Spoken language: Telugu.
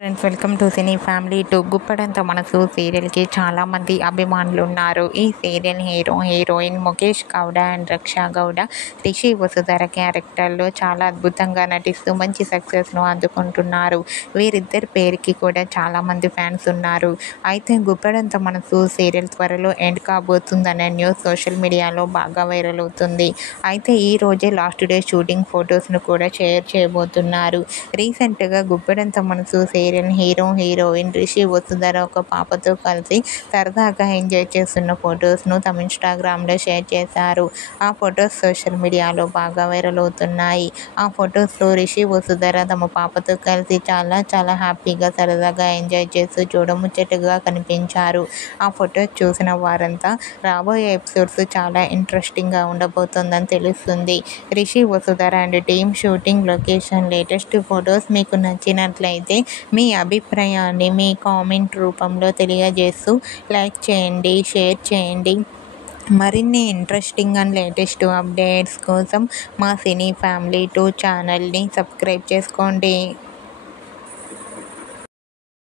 Friends, welcome to cine family to Guppedantha Manasu సీరియల్కి చాలామంది అభిమానులు ఉన్నారు. ఈ serial heroine Mukesh Gowda and Raksha Gowda Rishi Vasudhara క్యారెక్టర్లో చాలా అద్భుతంగా నటిస్తూ మంచి సక్సెస్ను అందుకుంటున్నారు. వీరిద్దరి పేరుకి కూడా చాలామంది ఫ్యాన్స్ ఉన్నారు. అయితే గుప్పడంత మనసు సీరియల్ త్వరలో ఎండ్ కాబోతుందనే న్యూస్ సోషల్ మీడియాలో బాగా వైరల్ అవుతుంది. అయితే ఈ రోజే లాస్ట్ డే షూటింగ్ ఫొటోస్ను కూడా షేర్ చేయబోతున్నారు. రీసెంట్గా గుప్పడంత మనసు హీరోయిన్ రిషి వసుధర ఒక పాపతో కలిసి సరదాగా ఎంజాయ్ చేస్తున్న ఫొటోస్ను తమ ఇన్స్టాగ్రామ్లో షేర్ చేశారు. ఆ ఫొటోస్ సోషల్ మీడియాలో బాగా వైరల్ అవుతున్నాయి. ఆ ఫొటోస్లో రిషి వసుధర తమ పాపతో కలిసి చాలా హ్యాపీగా సరదాగా ఎంజాయ్ చేస్తూ చూడముచ్చటగా కనిపించారు. ఆ ఫొటోస్ చూసిన వారంతా రాబోయే ఎపిసోడ్స్ చాలా ఇంట్రెస్టింగ్గా ఉండబోతోందని తెలుస్తుంది. Rishi Vasudhara and team shooting location latest photos మీకు నచ్చినట్లయితే మీ అభిప్రాయాన్ని మీ కామెంట్ రూపంలో తెలియజేస్తూ లైక్ చేయండి, షేర్ చేయండి. మరిన్ని ఇంట్రెస్టింగ్ అండ్ లేటెస్ట్ అప్డేట్స్ కోసం మా సినీ ఫ్యామిలీ 2 ఛానల్ని సబ్స్క్రైబ్ చేసుకోండి.